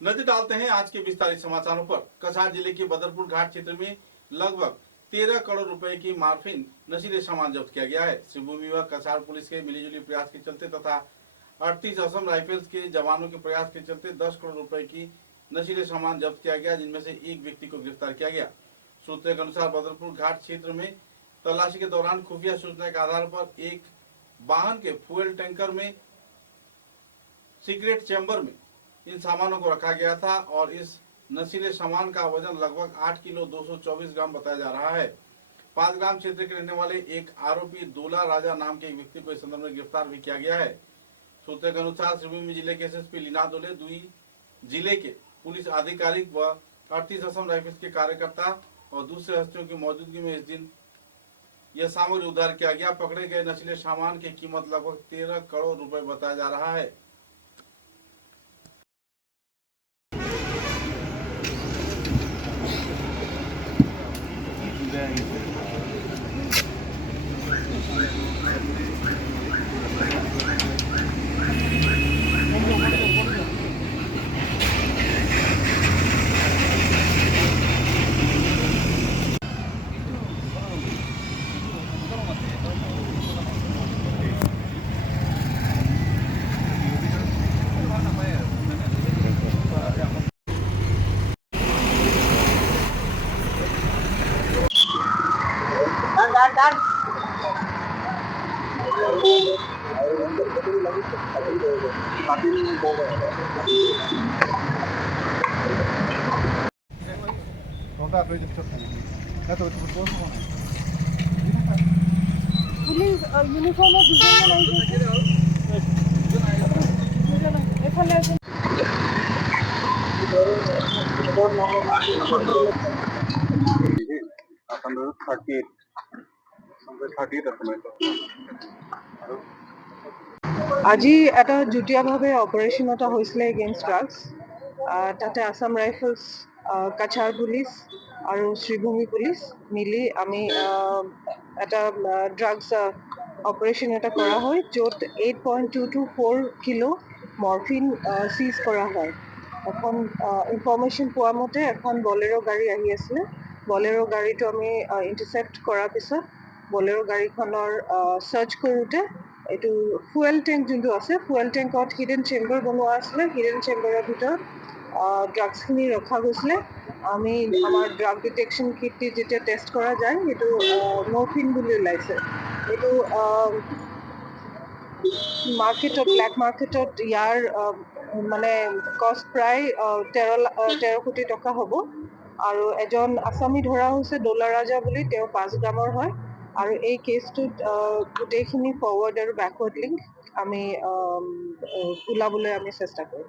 नजर डालते हैं आज के विस्तारित समाचारों पर। कछार जिले के बदरपुर घाट क्षेत्र में लगभग 13 करोड़ रुपए की मार्फिन नशीले सामान जब्त किया गया है। श्रीभूमि व कछार पुलिस के मिलीजुली प्रयास के चलते तथा 38 असम राइफल्स के जवानों के प्रयास के चलते 10 करोड़ रुपए की नशीले सामान जब्त किया गया, जिनमें से एक व्यक्ति को गिरफ्तार किया गया। सूत्रों के अनुसार बदरपुर घाट क्षेत्र में तलाशी के दौरान खुफिया सूचना के आधार पर एक वाहन के फ्यूल टैंकर में सीक्रेट चैम्बर में इन सामानों को रखा गया था और इस नशीले सामान का वजन लगभग 8 किलो 224 ग्राम बताया जा रहा है। 5 ग्राम क्षेत्र के रहने वाले एक आरोपी दूला राजा नाम के एक व्यक्ति को इस संदर्भ में गिरफ्तार भी किया गया है। सूत्रों के अनुसार श्रीभूमि जिले के एसएसपी लीना दोले, दुई जिले के पुलिस आधिकारिक व 38 असम राइफल्स के कार्यकर्ता और दूसरे हस्तियों की मौजूदगी में इस दिन यह सामग्री उद्धार किया गया। पकड़े गए नशीले सामान की कीमत लगभग 13 करोड़ रुपए बताया जा रहा है। পুলিশ ইউনিফর্মত দুজনমান এফালে আছে। আজি এটা যুটীয়াভাৱে অপাৰেশ্যন এটা হৈছিলে এগেইনষ্ট ড্ৰাগছ। তাতে আসাম ৰাইফলছ, কাছাৰ পুলিচ আৰু শ্ৰীভূমি পুলিচ মিলি আমি এটা ড্ৰাগছ অপাৰেশ্যন এটা কৰা হয়, য'ত 8.224 কিলো মৰফিন চিজ কৰা হয়। এখন ইনফৰ্মেশ্যন পোৱা মতে এখন বলেৰো গাড়ী আহি আছিলে। বলেৰো গাড়ীটো আমি ইণ্টাৰচেপ্ট কৰাৰ পিছত বলেৰো গাড়ীখনৰ চাৰ্চ কৰোঁতে এইটো ফুৱেল টেংক যোনটো আছে, ফুৱেল টেংকত হিডেন চেম্বাৰ বনোৱা আছিলে। হিডেন চেম্বাৰৰ ভিতৰত ড্ৰাগছখিনি ৰখা গৈছিলে। আমি আমাৰ ড্ৰাগ ডিটেকশ্যন কিট দি যেতিয়া টেষ্ট কৰা যায়, সেইটো মৰফিন বুলি ওলাইছে। এইটো মাৰ্কেটত, ব্লেক মাৰ্কেটত ইয়াৰ মানে কষ্ট প্ৰায় 13 কোটি টকা হ'ব। আৰু এজন আসামী ধৰা হৈছে দোলা ৰাজা বুলি, তেওঁ 5 গ্ৰামৰ হয়। আৰু এই কেছটোত গোটেইখিনি ফৰৱাৰ্ড আৰু বেকৱাৰ্ড লিংক আমি ওলাবলৈ আমি চেষ্টা কৰিম।